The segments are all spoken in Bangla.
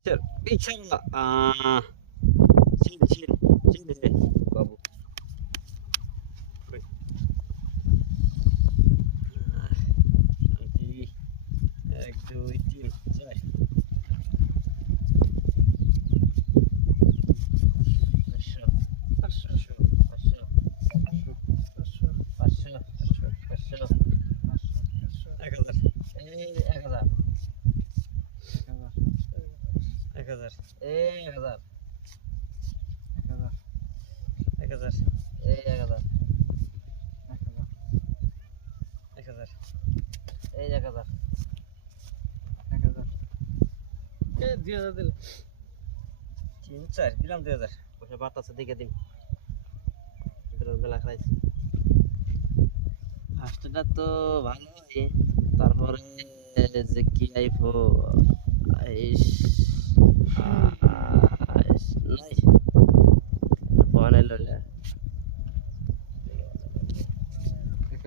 Sir, picture nga. Ah, chill, chill. Chill eh, বাবু। Wait. আহ, শান্তি। এক, দুই, তিন চার দিলাম দুই হাজার পয়সা বাত আছে দেখে দিন মেলা খাইছি ফার্স্টটা তো ভালো তারপরে যে কি আইফো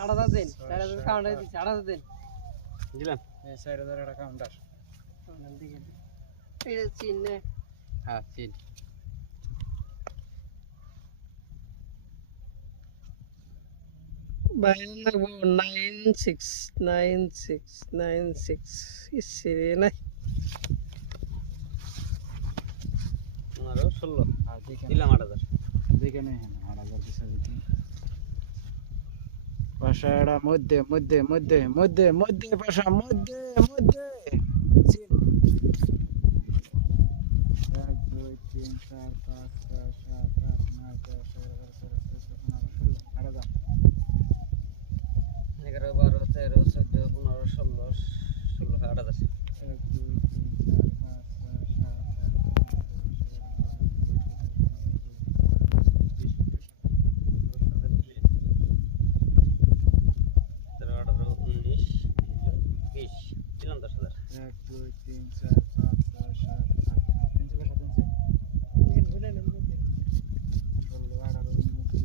আট আচ্ছা, হাজার দিলাম nine six nine six nine six ষোলো দিলাম আট হাজার হ্যাঁ, আট হাজার দিশা দিতে পাশাড়া মধ্যে মধ্যে মধ্যে মধ্যে মধ্যে পাশা মধ্যে মধ্যে এক দুই তিন চার পাঁচ ছয় সাত আট প্রিন্সিপাল কত আছে ষোলো আঠারো উনত্রিশ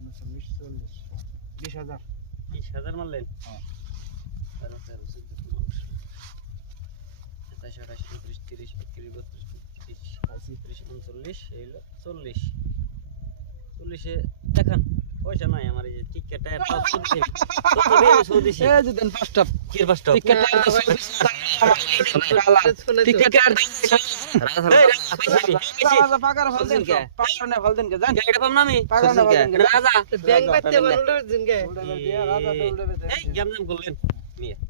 উনচল্লিশ চল্লিশ বিশ হাজার বিশ হাজার মারলেন হ্যাঁ। সাতাশ আঠাশ উনত্রিশ তিরিশ একত্রিশ বত্রিশ তেত্রিশ পঁয়ত্রিশ উনচল্লিশ এই চল্লিশ চল্লিশে দেখান পয়সা নাই আমার এই টিকেটটা এত সুদছে কত বেশি সুদছে এই যে দেন পাঁচটা কির পাঁচটা টিকেটটা এত সুদছে টিকেটটা আর রাজা পাকার ফল দেন কে পাকারনে ফল দেন কে জান এটা পাম না আমি পাকারনে ফল দেন কে রাজা ব্যাংক পাতে বলুন দিন কে রাজা তো উল্টে এই জাম জাম করলেন নিয়ে